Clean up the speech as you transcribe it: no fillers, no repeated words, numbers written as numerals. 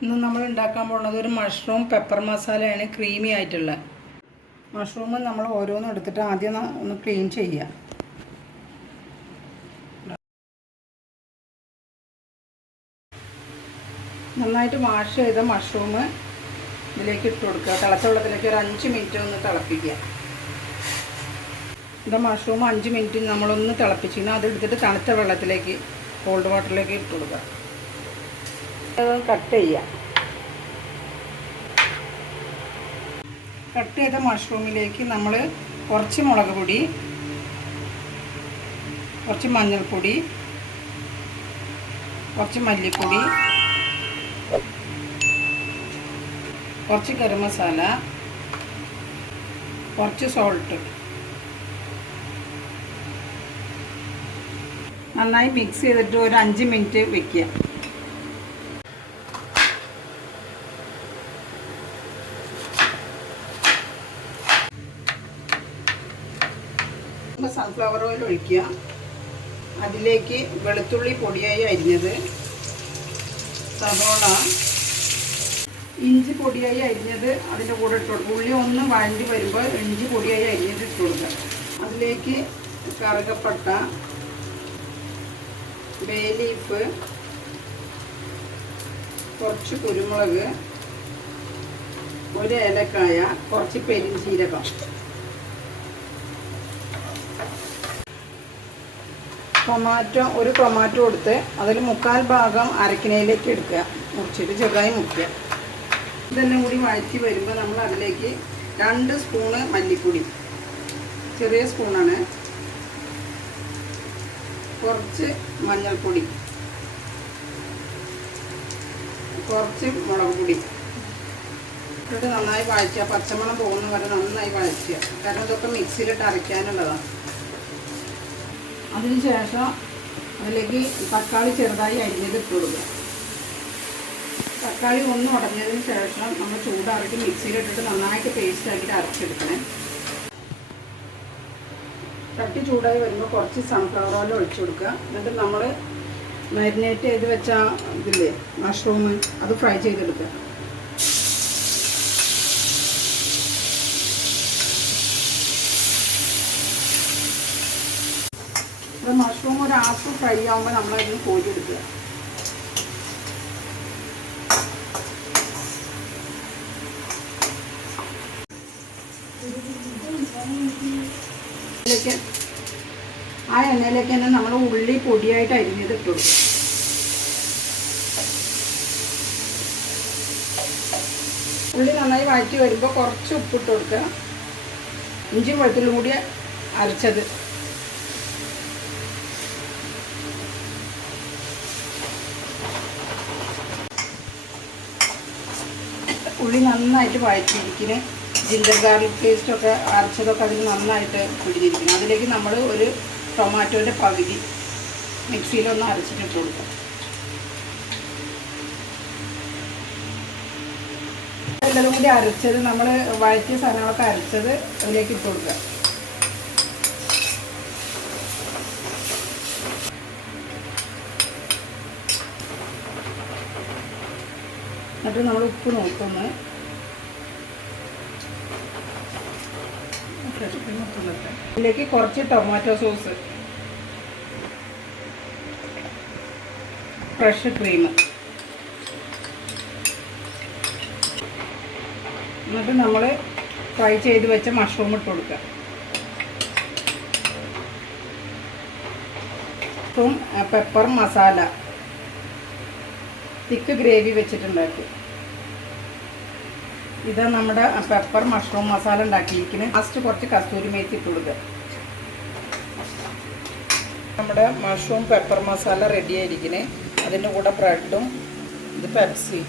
ഇന്ന് നമ്മൾ ഉണ്ടാക്കാൻ പോകുന്നത് ഒരു മഷ്റൂം പെപ്പർ മസാലയാണ്, ക്രീമി ആയിട്ടുള്ള. മഷ്റൂം നമ്മൾ ഓരോന്നും എടുത്തിട്ട് ആദ്യം ഒന്ന് ക്ലീൻ ചെയ്യുക. നന്നായിട്ട് വാഷ് ചെയ്ത മഷ്റൂം ഇതിലേക്ക് ഇട്ട് കൊടുക്കുക. തിളച്ച വെള്ളത്തിലേക്ക് ഒരു 5 മിനിറ്റ് ഒന്ന് തിളപ്പിക്കുക. ഇത് മഷ്റൂം 5 മിനിറ്റ് നമ്മളൊന്ന് തിളപ്പിച്ചിരുന്നു. അതെടുത്തിട്ട് തണുത്ത വെള്ളത്തിലേക്ക്, കോൾഡ് വാട്ടറിലേക്ക് ഇട്ട് കൊടുക്കുക. കട്ട് ചെയ്യുക. കട്ട് ചെയ്ത മഷ്റൂമിലേക്ക് നമ്മൾ കുറച്ച് മുളക് പൊടി, കുറച്ച് മഞ്ഞൾപ്പൊടി, കുറച്ച് മല്ലിപ്പൊടി, കുറച്ച് ഗരം മസാല, കുറച്ച് സോൾട്ട് നന്നായി മിക്സ് ചെയ്തിട്ട് ഒരു 5 മിനിറ്റ് വെക്കുക. സൺഫ്ലവർ ഓയിൽ ഒഴിക്കുക. അതിലേക്ക് വെളുത്തുള്ളി പൊടിയായി അരിഞ്ഞത്, സവോള, ഇഞ്ചി പൊടിയായി അരിഞ്ഞത് അതിൻ്റെ കൂടെ ഇട്ട് കൊടുക്കുക. ഉള്ളി ഒന്ന് വഴണ്ടി വരുമ്പോൾ ഇഞ്ചി പൊടിയായി അരിഞ്ഞത് ഇട്ട് കൊടുക്കുക. അതിലേക്ക് കറുകപ്പട്ട, ബേ ലീഫ്, കുറച്ച് കുരുമുളക്, ഒരു ഏലക്കായ, കുറച്ച് പെരിഞ്ചീരകം, ഒരു ടൊമാറ്റോ എടുത്ത് അതിൽ 1/4 ഭാഗം അരക്കിനയിലേക്ക് എടുക്കുക. മുറിച്ചിട്ട് ചെറുതായി മുറിക്കുക. ഇതെല്ലാം കൂടി വഴറ്റി വരുമ്പോൾ നമ്മൾ അതിലേക്ക് 2 സ്പൂണ് മല്ലിപ്പൊടി, ചെറിയ സ്പൂണാണ്, കുറച്ച് മഞ്ഞൾപ്പൊടി, കുറച്ച് മുളക് പൊടി ഇട്ടിട്ട് നന്നായി വഴറ്റുക. പച്ചമണം പോകുന്ന വരെ നന്നായി വഴറ്റുക. കാരണം ഇതൊക്കെ മിക്സിയിലിട്ട് അരയ്ക്കാനുള്ളതാണ്. അതിനുശേഷം അതിലേക്ക് തക്കാളി ചെറുതായി അരിഞ്ഞത് ഇട്ട് കൊടുക്കുക. തക്കാളി ഒന്ന് ഉടഞ്ഞതിന് ശേഷം നമ്മൾ ചൂടാറിയിട്ട് മിക്സിയിലിട്ടിട്ട് നന്നായിട്ട് പേസ്റ്റ് ആക്കിയിട്ട് അരച്ചെടുക്കണേ. ചട്ടി ചൂടായി വരുമ്പോൾ കുറച്ച് സൺഫ്ലവർ ഓയിൽ ഒഴിച്ചു കൊടുക്കുക. എന്നിട്ട് നമ്മൾ മാരിനേറ്റ് ചെയ്ത് വെച്ച ഇതില്ലേ മഷ്റൂം, അത് ഫ്രൈ ചെയ്തെടുക്കുക. മഷ്റൂം ഒരു ഹാഫ് ഫ്രൈ ആകുമ്പോൾ നമ്മളതിന് കോരിയെടുക്കുക. ആ എണ്ണയിലേക്ക് തന്നെ നമ്മൾ ഉള്ളി പൊടിയായിട്ട് അരിഞ്ഞത് ഇട്ട് കൊടുക്കുക. ഉള്ളി നന്നായി വഴറ്റി വരുമ്പോൾ കുറച്ച് ഉപ്പിട്ട് കൊടുക്കുക. ഇഞ്ചി വെളുത്തുള്ളിയും കൂടി അരച്ചത്, ഉള്ളി നന്നായിട്ട് വഴറ്റിയിരിക്കുന്നു. ജിഞ്ചർ ഗാർലിക് പേസ്റ്റൊക്കെ അരച്ചതൊക്കെ അതിൽ നന്നായിട്ട് പിടിച്ചിരിക്കണം. അതിലേക്ക് നമ്മൾ ഒരു ടൊമാറ്റോൻ്റെ പകുതി മിക്സിയിലൊന്ന് അരച്ചിട്ട് കൊടുക്കാം. എല്ലാം കൂടി അരച്ചത്, നമ്മൾ വഴറ്റിയ സാധനങ്ങളൊക്കെ അരച്ചത് അതിലേക്ക് ഇട്ട് കൊടുക്കുക. എന്നിട്ട് നമ്മൾ ഉപ്പ് നോക്കുന്നു. ഇതിലേക്ക് കുറച്ച് ടൊമാറ്റോ സോസ്, ഫ്രഷ് ക്രീം, എന്നിട്ട് നമ്മൾ ഫ്രൈ ചെയ്ത് വെച്ച മഷ്റൂം ഇട്ട് കൊടുക്കുക. പെപ്പർ മസാല തിക്ക് ഗ്രേവി വെച്ചിട്ടുണ്ടാക്കി. ഇത് നമ്മുടെ പെപ്പർ മഷ്റൂം മസാല ഉണ്ടാക്കിയിരിക്കുന്നത്. ലാസ്റ്റ് കുറച്ച് കസ്തൂരി മേത്തി ഇട്ട് കൊടുക്കുക. നമ്മുടെ മഷ്റൂം പെപ്പർ മസാല റെഡി ആയിരിക്കുന്നത്. അതിൻ്റെ കൂടെ ബ്രെഡും ഇത് പെപ്സി